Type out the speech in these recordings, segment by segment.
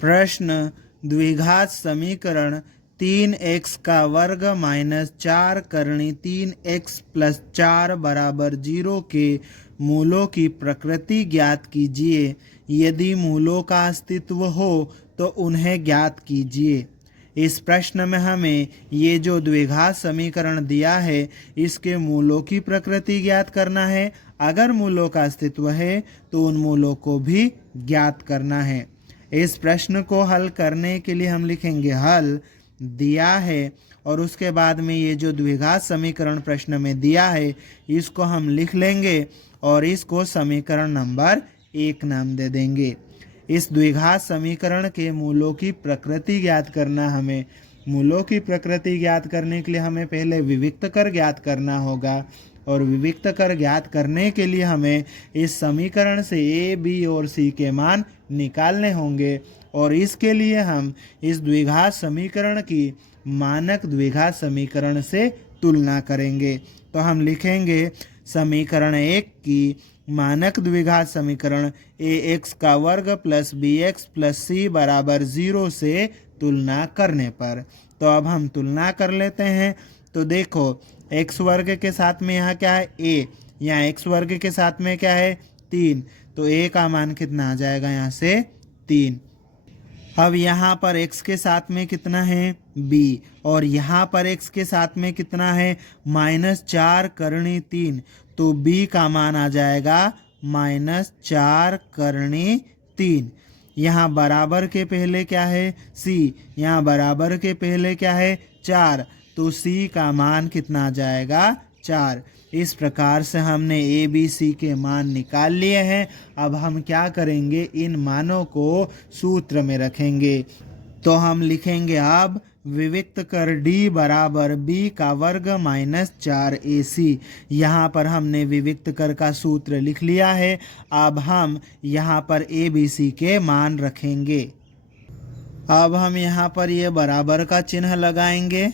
प्रश्न द्विघात समीकरण 3x का वर्ग माइनस 4 करणी 3x प्लस 4 बराबर 0 के मूलों की प्रकृति ज्ञात कीजिए। यदि मूलों का अस्तित्व हो तो उन्हें ज्ञात कीजिए। इस प्रश्न में हमें ये जो द्विघात समीकरण दिया है इसके मूलों की प्रकृति ज्ञात करना है। अगर मूलों का अस्तित्व है तो उन मूलों को भी ज्ञात करना है। इस प्रश्न को हल करने के लिए हम लिखेंगे हल दिया है और उसके बाद में ये जो द्विघात समीकरण प्रश्न में दिया है इसको हम लिख लेंगे और इसको समीकरण नंबर 1 नाम दे देंगे। इस द्विघात समीकरण के मूलों की प्रकृति ज्ञात करना हमें। मूलों की प्रकृति ज्ञात करने के लिए हमें पहले विविक्त कर ज्ञात करना होगा और विविक्त कर ज्ञात करने के लिए हमें इस समीकरण से a, b और c के मान निकालने होंगे और इसके लिए हम इस द्विघात समीकरण की मानक द्विघात समीकरण से तुलना करेंगे। तो हम लिखेंगे समीकरण 1 की मानक द्विघात समीकरण ax का वर्ग प्लस bx प्लस c बराबर 0 से तुलना करने पर। तो अब हम तुलना कर लेते हैं। तो देखो x वर्ग के साथ में यहाँ क्या है a, यहाँ x वर्ग के साथ में क्या है 3, तो a का मान कितना आ जाएगा यहाँ से 3। अब यहाँ पर x के साथ में कितना है b और यहाँ पर x के साथ में कितना है माइनस 4 करणी 3, तो b का मान आ जाएगा माइनस 4 करणी 3। यहाँ बराबर के पहले क्या है c, यहाँ बराबर के पहले क्या है 4, तो c का मान कितना आ जाएगा 4। इस प्रकार से हमने a b c के मान निकाल लिए हैं। अब हम क्या करेंगे इन मानों को सूत्र में रखेंगे। तो हम लिखेंगे अब विविक्त कर d बराबर b का वर्ग माइनस 4ac। यहाँ पर हमने विविक्त कर का सूत्र लिख लिया है। अब हम यहाँ पर a b c के मान रखेंगे। अब हम यहाँ पर ये बराबर का चिन्ह लगाएंगे,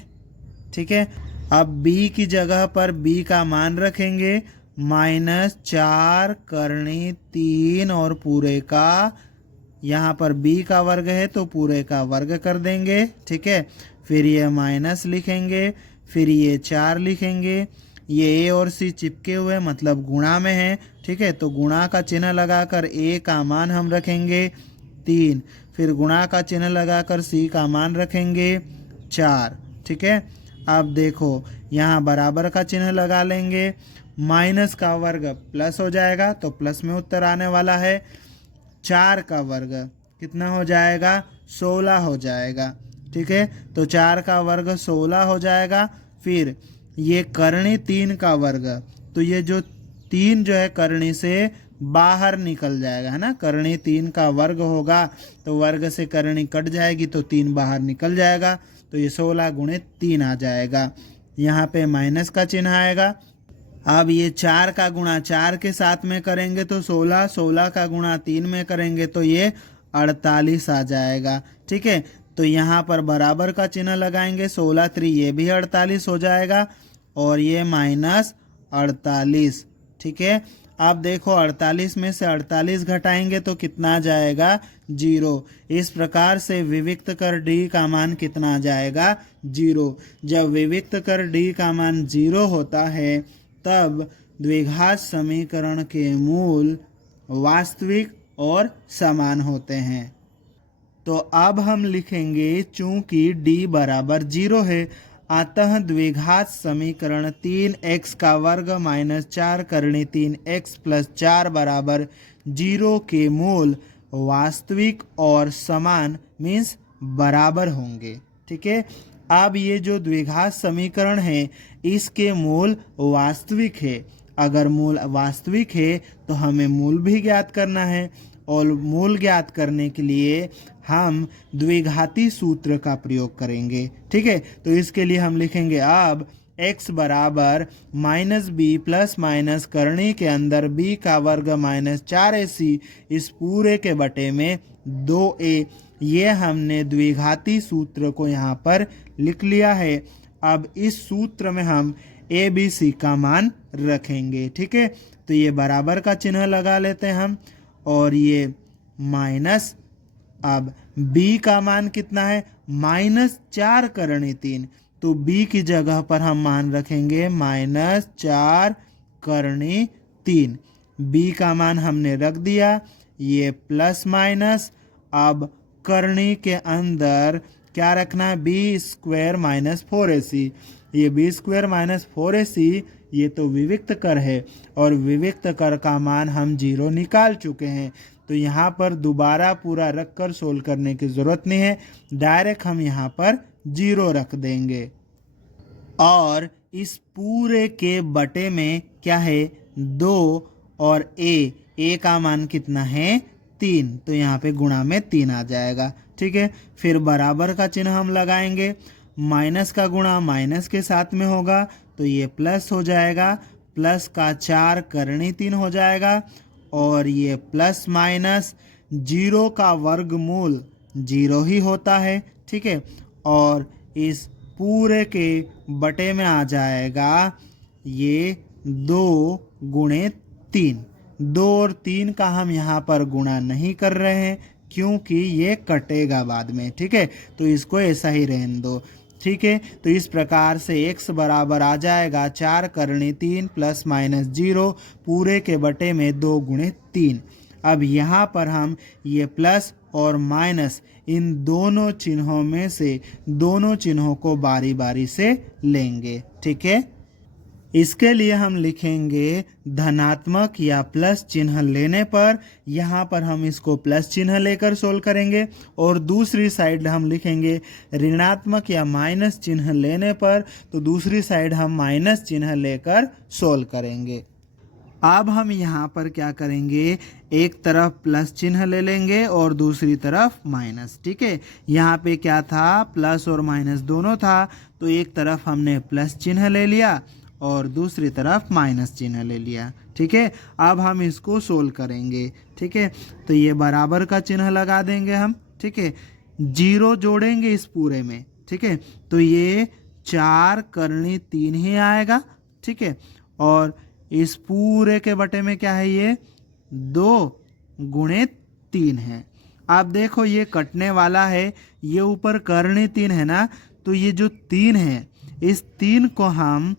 ठीक है। अब b की जगह पर b का मान रखेंगे माइनस 4 करणी 3 और पूरे का, यहाँ पर b का वर्ग है तो पूरे का वर्ग कर देंगे, ठीक है। फिर ये माइनस लिखेंगे, फिर ये 4 लिखेंगे। ये a और c चिपके हुए मतलब गुणा में है, ठीक है। तो गुणा का चिन्ह लगाकर a का मान हम रखेंगे 3, फिर गुणा का चिन्ह लगाकर c का मान रखेंगे 4, ठीक है। अब देखो यहाँ बराबर का चिन्ह लगा लेंगे, माइनस का वर्ग प्लस हो जाएगा तो प्लस में उत्तर आने वाला है। 4 का वर्ग कितना हो जाएगा 16 हो जाएगा, ठीक है। तो 4 का वर्ग 16 हो जाएगा। फिर ये करणी 3 का वर्ग, तो ये जो 3 जो है करणी से बाहर निकल जाएगा, है ना। करणी 3 का वर्ग होगा तो वर्ग से करणी कट जाएगी तो 3 बाहर निकल जाएगा, तो ये 16 गुणे 3 आ जाएगा। यहाँ पे माइनस का चिन्ह आएगा। अब ये 4 का गुणा 4 के साथ में करेंगे तो 16, 16 का गुणा 3 में करेंगे तो ये 48 आ जाएगा, ठीक है। तो यहाँ पर बराबर का चिन्ह लगाएंगे, 16 3 ये भी 48 हो जाएगा और ये माइनस 48, ठीक है। अब देखो 48 में से 48 घटाएंगे तो कितना आ जाएगा 0। इस प्रकार से विविक्त कर d का मान कितना आ जाएगा 0। जब विविक्त कर d का मान 0 होता है तब द्विघात समीकरण के मूल वास्तविक और समान होते हैं। तो अब हम लिखेंगे चूंकि d बराबर 0 है अतः द्विघात समीकरण 3x का वर्ग माइनस 4 करणी 3x प्लस 4 बराबर 0 के मूल वास्तविक और समान मीन्स बराबर होंगे, ठीक है। अब ये जो द्विघात समीकरण है इसके मूल वास्तविक है। अगर मूल वास्तविक है तो हमें मूल भी ज्ञात करना है और मूल ज्ञात करने के लिए हम द्विघाती सूत्र का प्रयोग करेंगे, ठीक है। तो इसके लिए हम लिखेंगे अब x बराबर माइनस बी प्लस माइनस करणी के अंदर b का वर्ग माइनस 4ac इस पूरे के बटे में 2a। ये हमने द्विघाती सूत्र को यहाँ पर लिख लिया है। अब इस सूत्र में हम a b c का मान रखेंगे, ठीक है। तो ये बराबर का चिन्ह लगा लेते हैं हम और ये माइनस अब b का मान कितना है, -4 करणी 3, तो b की जगह पर हम मान रखेंगे -4 करणी 3। b का मान हमने रख दिया, ये प्लस माइनस। अब करणी के अंदर क्या रखना है, b² - 4ac। ये b² - 4ac ये तो विविक्त कर है और विविक्त कर का मान हम 0 निकाल चुके हैं, तो यहाँ पर दोबारा पूरा रख कर सोल्व करने की ज़रूरत नहीं है, डायरेक्ट हम यहाँ पर 0 रख देंगे। और इस पूरे के बटे में क्या है, 2 और a का मान कितना है, 3, तो यहाँ पे गुणा में 3 आ जाएगा। ठीक है, फिर बराबर का चिन्ह हम लगाएंगे, माइनस का गुणा माइनस के साथ में होगा तो ये प्लस हो जाएगा, प्लस का 4 करणी 3 हो जाएगा, और ये प्लस माइनस 0 का वर्गमूल 0 ही होता है। ठीक है, और इस पूरे के बटे में आ जाएगा ये 2 गुणे 3। 2 और 3 का हम यहाँ पर गुणा नहीं कर रहे हैं क्योंकि ये कटेगा बाद में। ठीक है, तो इसको ऐसा ही रहने दो। ठीक है, तो इस प्रकार से x बराबर आ जाएगा 4 करणी 3 प्लस माइनस 0 पूरे के बटे में 2 गुणे 3। अब यहाँ पर हम ये प्लस और माइनस इन दोनों चिन्हों में से दोनों चिन्हों को बारी बारी से लेंगे। ठीक है, इसके लिए हम लिखेंगे धनात्मक या प्लस चिन्ह लेने पर, यहाँ पर हम इसको प्लस चिन्ह लेकर सोल्व करेंगे, और दूसरी साइड हम लिखेंगे ऋणात्मक या माइनस चिन्ह लेने पर, तो दूसरी साइड हम माइनस चिन्ह लेकर सोल्व करेंगे। अब हम यहाँ पर क्या करेंगे, एक तरफ प्लस चिन्ह ले लेंगे और दूसरी तरफ माइनस। ठीक है, यहाँ पे क्या था, प्लस और माइनस दोनों था, तो एक तरफ हमने प्लस चिन्ह ले लिया और दूसरी तरफ माइनस चिन्ह ले लिया। ठीक है, अब हम इसको सोल्व करेंगे। ठीक है, तो ये बराबर का चिन्ह लगा देंगे हम। ठीक है, 0 जोड़ेंगे इस पूरे में। ठीक है, तो ये 4 करणी 3 ही आएगा। ठीक है, और इस पूरे के बटे में क्या है, ये 2 गुणे 3 है। आप देखो ये कटने वाला है, ये ऊपर करणी 3 है ना, तो ये जो 3 है इस 3 को हम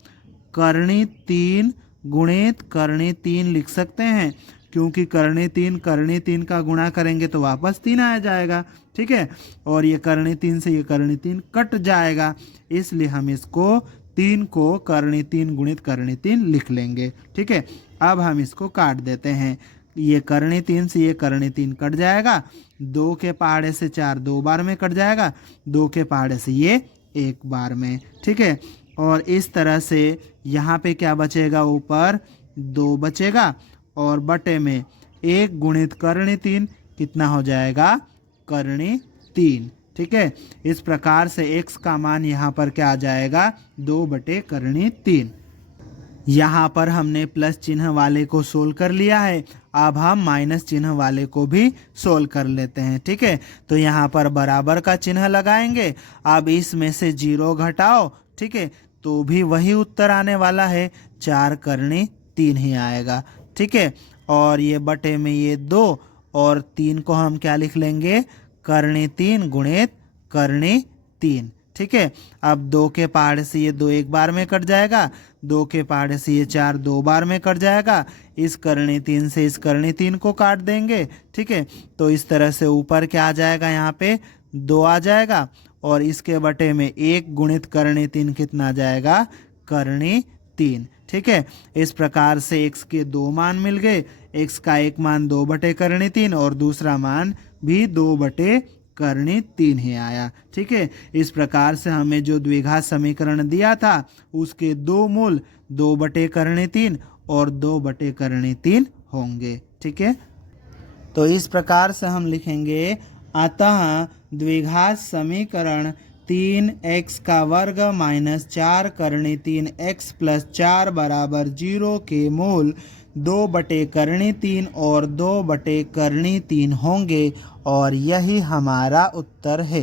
करणी 3 गुणित करणी 3 लिख सकते हैं, क्योंकि करणी 3 का गुणा करेंगे तो वापस 3 आ जाएगा। ठीक है, और ये करणी 3 से ये करणी 3 कट जाएगा, इसलिए हम इसको 3 को करणी 3 गुणित करणी 3 लिख लेंगे। ठीक है, अब हम इसको काट देते हैं, ये करणी 3 से ये करणी 3 कट जाएगा, 2 के पहाड़े से 4 2 बार में कट जाएगा, 2 के पहाड़े से ये 1 बार में। ठीक है, और इस तरह से यहाँ पे क्या बचेगा, ऊपर 2 बचेगा और बटे में 1 गुणित करणी 3 कितना हो जाएगा, करणी 3। ठीक है, इस प्रकार से x का मान यहाँ पर क्या आ जाएगा, 2 बटे करणी 3। यहाँ पर हमने प्लस चिन्ह वाले को सोल्व कर लिया है, अब हम माइनस चिन्ह वाले को भी सोल्व कर लेते हैं। ठीक है, तो यहाँ पर बराबर का चिन्ह लगाएंगे, अब इसमें से 0 घटाओ। ठीक है, तो भी वही उत्तर आने वाला है, 4 करणी 3 ही आएगा। ठीक है, और ये बटे में ये 2 और 3 को हम क्या लिख लेंगे, करणी 3 गुणित करणी 3। ठीक है, अब 2 के पहाड़े से ये 2 1 बार में कट जाएगा, 2 के पहाड़े से ये 4 2 बार में कट जाएगा, इस करणी 3 से इस करणी 3 को काट देंगे। ठीक है, तो इस तरह से ऊपर क्या आ जाएगा, यहाँ पे 2 आ जाएगा, और इसके बटे में 1 गुणित करणी 3 कितना आ जाएगा, करणी 3। ठीक है, इस प्रकार से x के 2 मान मिल गए, x का एक मान 2 बटे करणी 3 और दूसरा मान भी 2 बटे करणी 3 ही आया। ठीक है, इस प्रकार से हमें जो द्विघात समीकरण दिया था उसके 2 मूल 2 बटे करणी 3 और 2 बटे करणी 3 होंगे। ठीक है, तो इस प्रकार से हम लिखेंगे, अतः द्विघात समीकरण 3x का वर्ग माइनस 4 करणी 3x प्लस 4 बराबर 0 के मूल 2 बटे करणी 3 और 2 बटे करणी 3 होंगे, और यही हमारा उत्तर है।